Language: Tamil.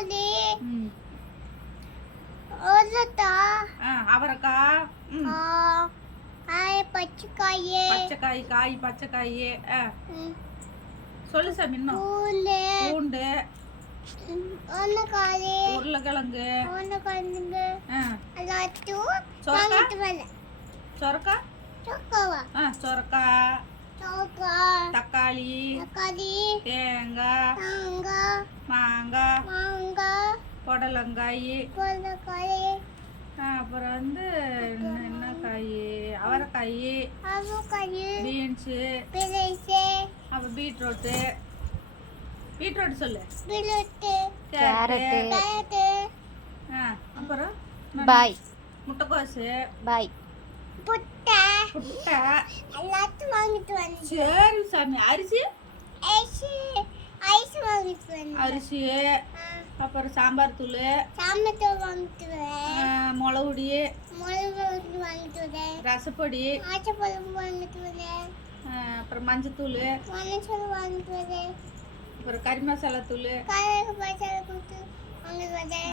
தக்காளி ம் அவரைக்காய் பச்சைக்காய் பச்சைக்காய் சொல்லு சாமி இன்னும் பூண்டு உருளைக்கிழங்கு சொரக்காய் தக்காளி தேங்காய் மாங்காய் புடலங்காய் அப்புறம் வந்து என்ன காய் அவரைக்காய் பீன்ஸு அப்புறம் பீட்ரூட் சொல்லு கேரட்டு அப்புறம் பாய் முட்டைக்கோசு புட்டை எல்லாத்தையும் வாங்கிட்டு வந்து சரி சாமி அரிசி ஐஸ் வாங்கிட்டு வந்து அரிசி அப்புறம் சாம்பார் தூள் வாங்கிட்டு மிளகுடி வாங்கிட்டு வரேன் ரசப்பொடி வாங்கிட்டு வரேன் அப்புறம் மஞ்சத்தூள் வாங்கிட்டு வரேன் அப்புறம் கறி மசாலா தூள் வாங்கிட்டு வரேன்